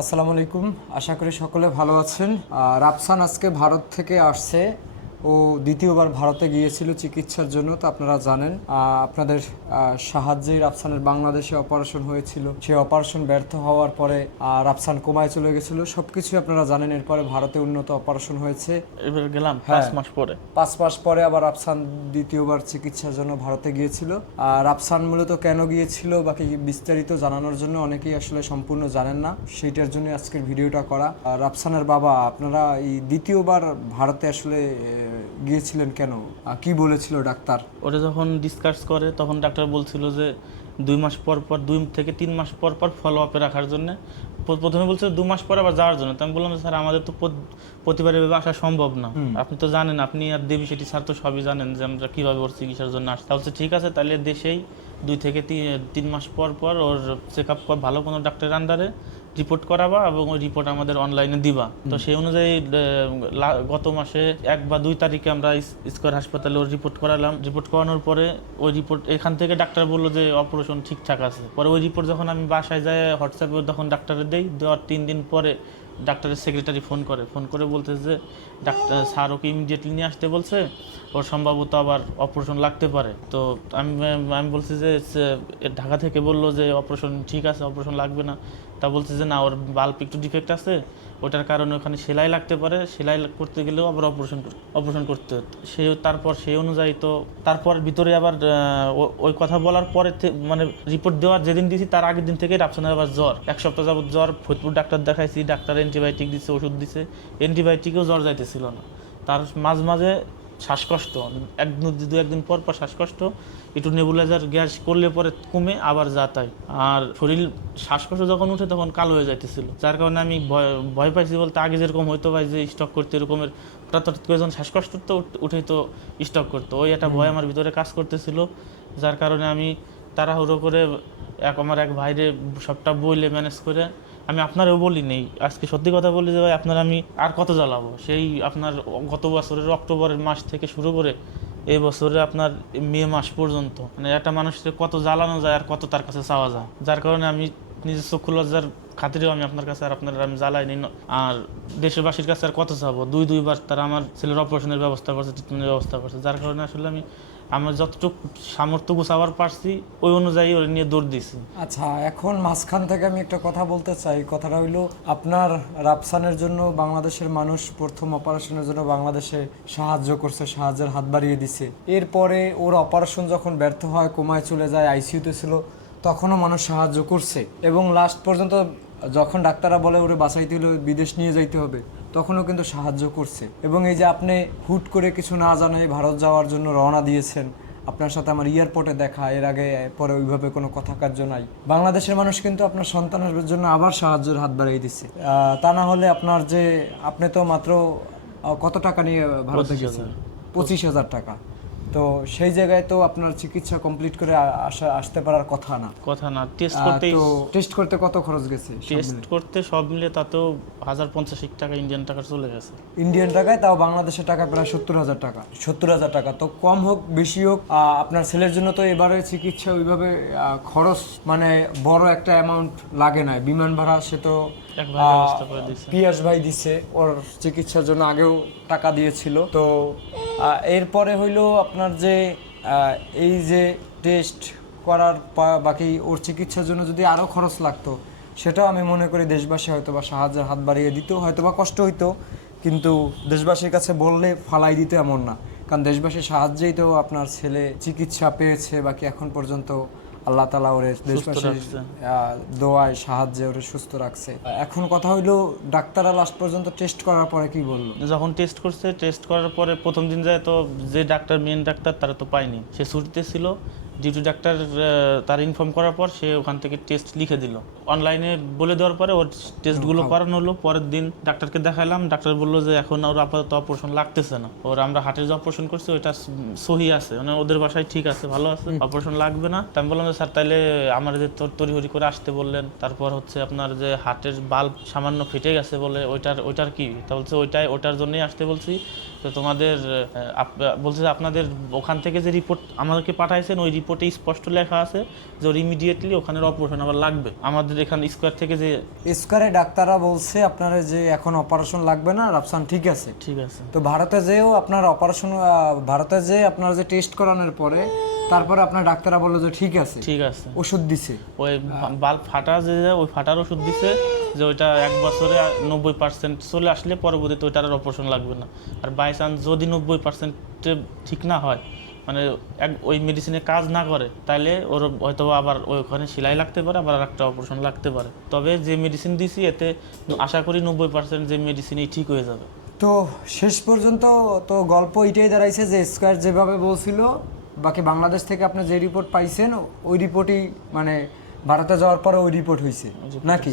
আসসালামু আলাইকুম। আশা করি সকলে ভালো আছেন। রাফসান আজকে ভারত থেকে আসছে। ও দ্বিতীয়বার ভারতে গিয়েছিল চিকিৎসার জন্য, তো আপনারা জানেন। আপনাদের সাহায্যেই রাফসানের বাংলাদেশে অপারেশন হয়েছিল। সেই অপারেশন ব্যর্থ হওয়ার পরে রাফসান কোমায় চলে গেছিল। সবকিছু আপনারা জানেন। এরপরে ভারতে উন্নত অপারেশন হয়েছে। এবার গেলাম হ্যাঁ। 5 মাস পরে। 5 মাস পরে আবার রাফসান দ্বিতীয়বার চিকিৎসার জন্য ভারতে গিয়েছিল। আর রাফসান মূলত কেন গিয়েছিল বাকি বিস্তারিত জানানোর জন্য অনেকেই আসলে সম্পূর্ণ জানেন না, সেইটার জন্য আজকের ভিডিওটা করা। রাফসানের বাবা, আপনারা এই দ্বিতীয়বার ভারতে আসলে গিয়েছিলেন কেন? কি বলেছিল ডাক্তার? ওটা যখন ডিসকাস করে তখন ডাক্তার বলছিল যে 2 মাস পর পর 2 থেকে 3 মাস পর পর ফলো আপে রাখার জন্য। প্রথমে বলছিল 2 মাস পর আবার যাওয়ার জন্য। তো আমি বললাম স্যার আমাদের তো প্রতিবার এভাবে আসা সম্ভব না। আপনি তো জানেন, আপনি আর দেবী সেটি স্যার তো সবই জানেন যে আমরা কীভাবে ওর চিকিৎসার জন্য আসতে। তাহলে ঠিক আছে, তাহলে দেশেই 2 থেকে 3 মাস পর পর ওর চেক আপ ভালো কোনো ডাক্তারের আন্ডারে রিপোর্ট করাবা এবং ওই রিপোর্ট আমাদের অনলাইনে দিবা। তো সেই অনুযায়ী গত মাসে 1 বা 2 তারিখে আমরা স্কয়ার হাসপাতালে ওর রিপোর্ট করালাম। রিপোর্ট করানোর পরে ওই রিপোর্ট এখান থেকে ডাক্তার বললো যে অপারেশন ঠিকঠাক আছে। পরে ওই রিপোর্ট যখন আমি বাসায় যাই হোয়াটসঅ্যাপে তখন ডাক্তারে দেওয়ার 3 দিন পরে ডাক্তারের সেক্রেটারি ফোন করে বলতেছে যে ডাক্তার স্যার ওকে ইমিডিয়েটলি নিয়ে আসতে বলছে, ওর সম্ভবত আবার অপারেশন লাগতে পারে। তো আমি আমি বলছি যে ঢাকা থেকে বললো যে অপারেশন ঠিক আছে, অপারেশন লাগবে না। তা বলছে যে না, ওর বাল্ব একটু ডিফেক্ট আছে, ওটার কারণে ওখানে সেলাই লাগতে পারে, সেলাই করতে গেলেও আবার অপারেশন করতে হতো। তারপর সেই অনুযায়ী তো তারপর ভিতরে আবার ওই কথা বলার পরে মানে রিপোর্ট দেওয়ার যেদিন দিয়েছি তার আগের দিন থেকে রাফসানের আবার জ্বর, 1 সপ্তাহ যাবত জ্বর। ফরিদপুর ডাক্তার দেখাইছি, ডাক্তার অ্যান্টিবায়োটিক দিচ্ছে, ওষুধ দিচ্ছে, অ্যান্টিবায়োটিকেও জ্বর যাইতেছিল না। তার মাঝে মাঝে শ্বাসকষ্ট, 1-2 দিন পর পর শ্বাসকষ্ট, একটু নেবুলাইজার গ্যাস করলে পরে কমে আবার যা তাই। আর শরীর শ্বাসকষ্ট যখন উঠে তখন কালো হয়ে যাইতেছিল, যার কারণে আমি ভয় পাইছি। বলতে আগে যেরকম হয়তো ভাই যে স্টক করতে এরকমের হঠাৎ করে যখন শ্বাসকষ্ট তো উঠেই তো স্টক করতো, ওই একটা ভয় আমার ভিতরে কাজ করতেছিল। যার কারণে আমি তাড়াহুড়ো করে আমার এক ভাইরে সবটা বইলে ম্যানেজ করে, আমি আপনারও বলি নেই আজকে, সত্যি কথা বলি যে ভাই আপনার আমি আর কত জ্বালাবো। সেই আপনার গত বছরের অক্টোবরের মাস থেকে শুরু করে এই বছরে আপনার মে মাস পর্যন্ত, মানে একটা মানুষকে কত জ্বালানো যায় আর কত তার কাছে চাওয়া যায়। যার কারণে আমি নিজের চক্ষু লজ্জার খাতিরেও আমি আপনার কাছে আর আপনার আমি জ্বালাইনি। আর দেশবাসীর কাছে আর কত চাবো। দুইবার তারা আমার ছেলের অপারেশনের ব্যবস্থা করছে, ট্রিটমেন্টের ব্যবস্থা করছে। যার কারণে আসলে আমি আমার যতটুকু সামর্থ্য গোছাবার পারছি ওই অনুযায়ী ওর নিয়ে দৌড় দিছি। আচ্ছা, এখন মাঝখান থেকে আমি একটা কথা বলতে চাই। কথাটা হইলো, আপনার রাফসানের জন্য বাংলাদেশের মানুষ প্রথম অপারেশনের জন্য বাংলাদেশে সাহায্য করছে, সাহায্যের হাত বাড়িয়ে দিছে। এরপরে ওর অপারেশন যখন ব্যর্থ হয়, কোমায় চলে যায়, আইসিইউতে ছিল, তখনও মানুষ সাহায্য করছে। এবং লাস্ট পর্যন্ত যখন ডাক্তাররা বলে ওরে বাঁচাইতে হলে বিদেশ নিয়ে যাইতে হবে, তখনও কিন্তু সাহায্য করছে। এবং এই যে আপনি হুট করে কিছু না জানাই ভারত যাওয়ার জন্য রওনা দিয়েছেন, আপনার সাথে আমার এয়ারপোর্টে দেখা, এর আগে পরে ওইভাবে কোনো কথা কার্য নাই। বাংলাদেশের মানুষ কিন্তু আপনার সন্তানের জন্য আবার সাহায্যের হাত বাড়িয়ে দিচ্ছে। তা না হলে আপনার যে, আপনি তো মাত্র কত টাকা নিয়ে ভারতে গেছেন? 25,000 টাকা। তো সেই জায়গায় তো আপনার চিকিৎসা কমপ্লিট করে আসতে পারার কথা না। টেস্ট তো টেস্ট করতে কত খরচ গেছে? টেস্ট করতে সব মিলে তাতেও 1050 টাকা ইন্ডিয়ান টাকা চলে গেছে। ইন্ডিয়ান টাকায়, তাও বাংলাদেশের টাকা প্রায় 70,000 টাকা। 70,000 টাকা তো কম হোক বেশি হোক, আপনার ছেলের জন্য তো এবারে চিকিৎসা ওইভাবে খরচ মানে বড় একটা অ্যামাউন্ট লাগে না। বিমান ভাড়া সে তো পিয়াস ভাই দিছে, ওর চিকিৎসার জন্য আগেও টাকা দিয়েছিল। তো এরপরে হইলো আপনার যে এই যে টেস্ট করার বাকি ওর চিকিৎসার জন্য যদি আরও খরচ লাগতো, সেটাও আমি মনে করি দেশবাসী হয়তো বা সাহায্যের হাত বাড়িয়ে দিত, হয়তো বা কষ্ট হইতো, কিন্তু দেশবাসীর কাছে বললে ফালাই দিত এমন না। কারণ দেশবাসীর সাহায্যেই তো আপনার ছেলে চিকিৎসা পেয়েছে, বাকি এখন পর্যন্ত আল্লাহ তাআলা ওরে দেশবাসীর দোয়ায় সাহায্যে ওরে সুস্থ রাখছে। এখন কথা হইলো, ডাক্তাররা লাস্ট পর্যন্ত টেস্ট করার পরে কি বললো? যখন টেস্ট করার পরে প্রথম দিন যায় তো যে ডাক্তার, মেন ডাক্তার, তারা তো পায়নি, সে ছুটিতে ছিল। ডিউটি ডাক্তার তার ইনফর্ম করার পর সে ওখান থেকে টেস্ট লিখে দিল, অনলাইনে বলে দেওয়ার পরে ওর টেস্টগুলো করানো হলো। পরের দিন ডাক্তারকে দেখালাম, ডাক্তার বললো যে এখন ওর আপাতত অপারেশন লাগতেছে না, ওর আমরা হার্টের যে অপারেশন করছি ওইটা সহি আছে, মানে ওদের বাসায় ঠিক আছে, ভালো আছে, অপারেশন লাগবে না। আমি বললাম যে স্যার তাইলে আমার যে তড়িঘড়ি করে আসতে বললেন, তারপর হচ্ছে আপনার যে হার্টের বাল্ব সামান্য ফেটে গেছে বলে ওইটার কি, তা বলছে ওইটার জন্যই আসতে বলছি। তো তোমাদের বলছে যে আপনাদের ওখান থেকে যে রিপোর্ট আমাদেরকে পাঠাইছেন ওই রিপোর্টে স্পষ্ট লেখা আছে যে ওর ইমিডিয়েটলি ওখানের অপারেশন আবার লাগবে। আমাদের এখানে স্কোয়ার থেকে যে স্কয়ারে ডাক্তাররা বলছে আপনার যে এখন অপারেশন লাগবে না, রাফসান ঠিক আছে। ঠিক আছে। তো ভারতে যেও আপনার অপারেশন, ভারতে যে আপনার যে টেস্ট করানোর পরে তারপরে আপনার ডাক্তাররা বললো যে ঠিক আছে, ঠিক আছে। ওষুধ দিছে। ওই বাল্ব ফাটা যে ওই ফাটার ওষুধ দিছে, যে ওইটা 1 বছরে 90% চলে আসলে পরবর্তীতে ওইটার আর অপারেশন লাগবে না। আর বাই চান্স যদি 90% ঠিক না হয়, মানে ওই মেডিসিনে কাজ না করে, তাহলে ওর হয়তো আবার ওইখানে সেলাই লাগতে পারে, আবার একটা অপারেশন লাগতে পারে। তবে যে মেডিসিন দিছি এতে আশা করি 90% যে মেডিসিনই ঠিক হয়ে যাবে। তো শেষ পর্যন্ত তো গল্প এটাই দাঁড়াইছে যে স্কয়ার যেভাবে বলছিল, বাকি বাংলাদেশ থেকে আপনি যে রিপোর্ট পাইছেন ওই রিপোর্টই মানে ভারতে যাওয়ার পরে ওই রিপোর্ট হয়েছে নাকি?